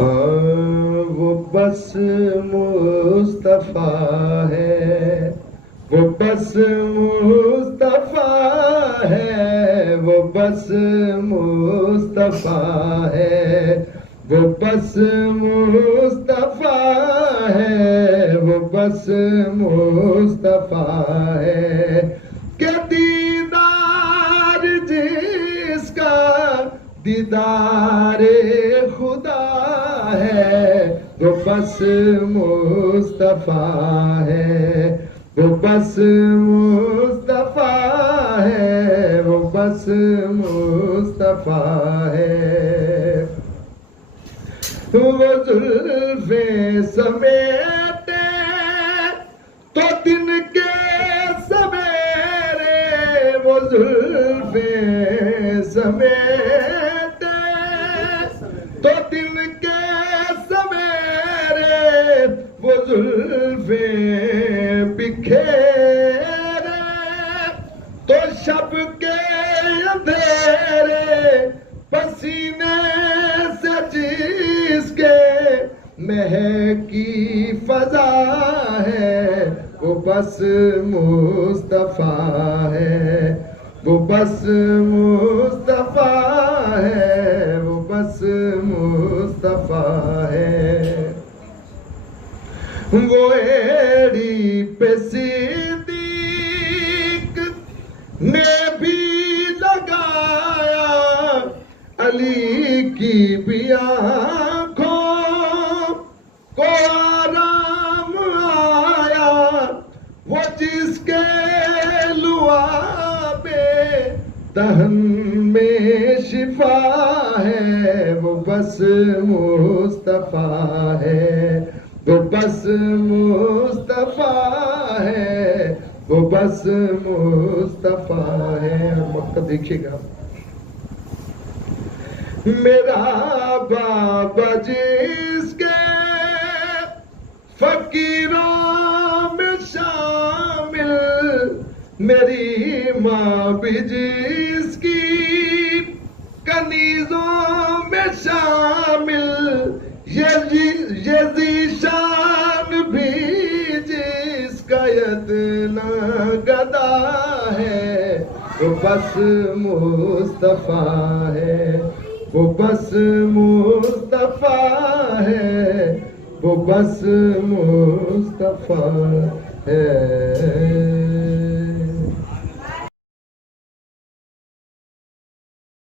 وہ بس مصطفیٰ ہے، وہ بس مصطفیٰ ہے، وہ بس مصطفیٰ ہے، وہ بس مصطفیٰ ہے، وہ بس مصطفیٰ ہے کہ دیدار جس کا دیدار خدا ہے، وہ بس مصطفیٰ ہے، وہ بس مصطفیٰ ہے، وہ بس مصطفیٰ ہے۔ وہ زلفیں سمیٹے تو دن کے سویرے، وہ زلفیں سمیٹے تو دن کے سویرے، وہ زلفیں بکھیرے تو شب کے اندھیرے، پسینے سے جس کے مہکی فضا ہے، وہ بس مصطفیٰ ہے، وہ بس مصطفیٰ ہے، وہ بس مصطفیٰ ہے۔ وہ ایڑی پہ صدیق نے بھی لگایا، علی کی بھی آنکھوں کو آرام آیا، وہ جس کے لعاب دہن میں شفا ہے، وہ بس مصطفیٰ ہے، وہ بس مصطفیٰ ہے، وہ بس مصطفیٰ ہے۔ وقت دیکھیے گا، میرا بابا جس کے فقیروں میں شامل، میری ماں بھی جس کی کنیزوں میں شامل، یہ ذیشان بھی جس کا ادنا گدا ہے، وہ بس مصطفیٰ ہے، وہ بس مصطفیٰ ہے، وہ بس مصطفیٰ ہے۔